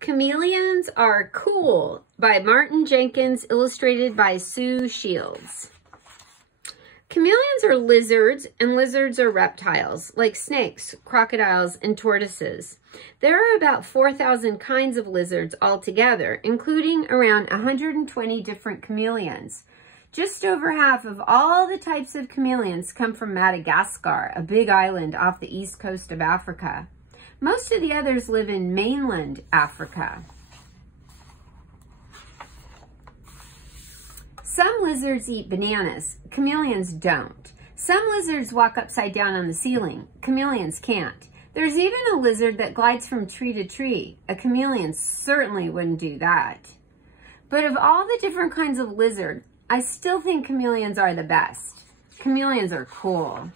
Chameleons Are Cool by Martin Jenkins, illustrated by Sue Shields. Chameleons are lizards, and lizards are reptiles, like snakes, crocodiles, and tortoises. There are about 4,000 kinds of lizards altogether, including around 120 different chameleons. Just over half of all the types of chameleons come from Madagascar, a big island off the east coast of Africa. Most of the others live in mainland Africa. Some lizards eat bananas. Chameleons don't. Some lizards walk upside down on the ceiling. Chameleons can't. There's even a lizard that glides from tree to tree. A chameleon certainly wouldn't do that. But of all the different kinds of lizard, I still think chameleons are the best. Chameleons are cool.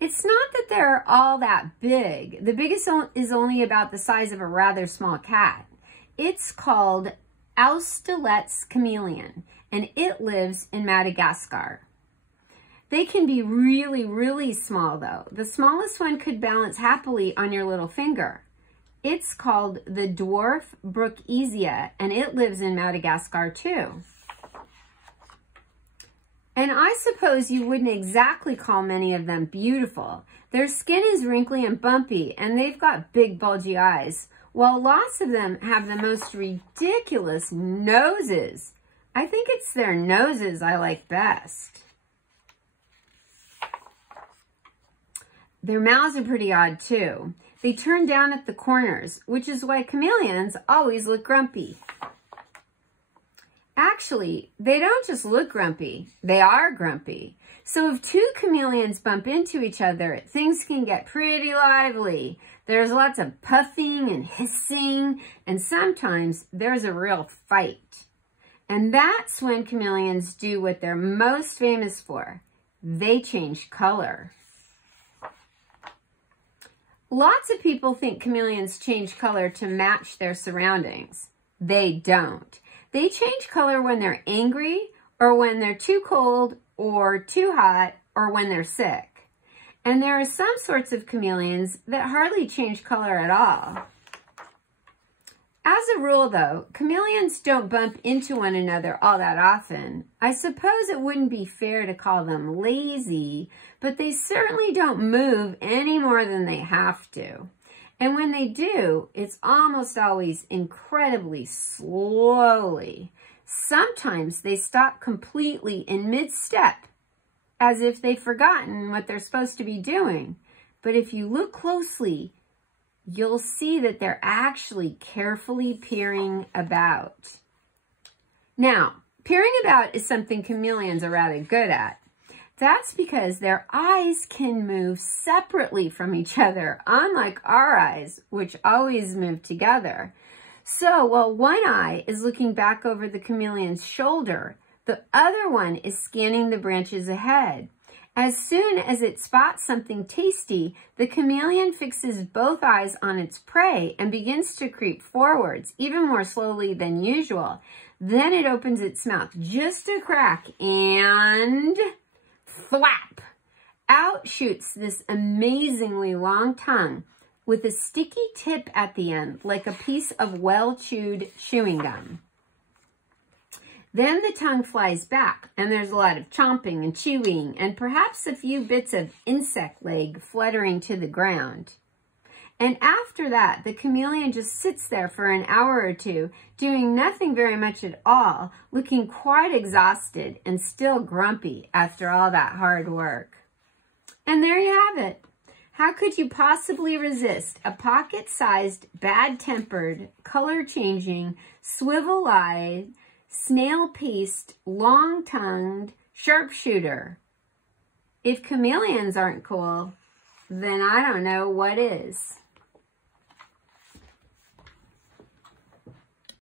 It's not that they're all that big. The biggest is only about the size of a rather small cat. It's called Austerlet's chameleon, and it lives in Madagascar. They can be really, really small, though. The smallest one could balance happily on your little finger. It's called the dwarf Brookesia, and it lives in Madagascar, too. And I suppose you wouldn't exactly call many of them beautiful. Their skin is wrinkly and bumpy, and they've got big bulgy eyes, while lots of them have the most ridiculous noses. I think it's their noses I like best. Their mouths are pretty odd, too. They turn down at the corners, which is why chameleons always look grumpy. Actually, they don't just look grumpy, they are grumpy. So if two chameleons bump into each other, things can get pretty lively. There's lots of puffing and hissing, and sometimes there's a real fight. And that's when chameleons do what they're most famous for. They change color. Lots of people think chameleons change color to match their surroundings. They don't. They change color when they're angry, or when they're too cold, or too hot, or when they're sick. And there are some sorts of chameleons that hardly change color at all. As a rule, though, chameleons don't bump into one another all that often. I suppose it wouldn't be fair to call them lazy, but they certainly don't move any more than they have to. And when they do, it's almost always incredibly slowly. Sometimes they stop completely in mid-step, as if they've forgotten what they're supposed to be doing. But if you look closely, you'll see that they're actually carefully peering about. Now, peering about is something chameleons are rather good at. That's because their eyes can move separately from each other, unlike our eyes, which always move together. So while one eye is looking back over the chameleon's shoulder, the other one is scanning the branches ahead. As soon as it spots something tasty, the chameleon fixes both eyes on its prey and begins to creep forwards, even more slowly than usual. Then it opens its mouth just a crack and thwap! Out shoots this amazingly long tongue with a sticky tip at the end, like a piece of well-chewed chewing gum. Then the tongue flies back, and there's a lot of chomping and chewing, and perhaps a few bits of insect leg fluttering to the ground. And after that, the chameleon just sits there for an hour or two, doing nothing very much at all, looking quite exhausted and still grumpy after all that hard work. And there you have it. How could you possibly resist a pocket-sized, bad-tempered, color-changing, swivel-eyed, snail-paced, long-tongued sharpshooter? If chameleons aren't cool, then I don't know what is.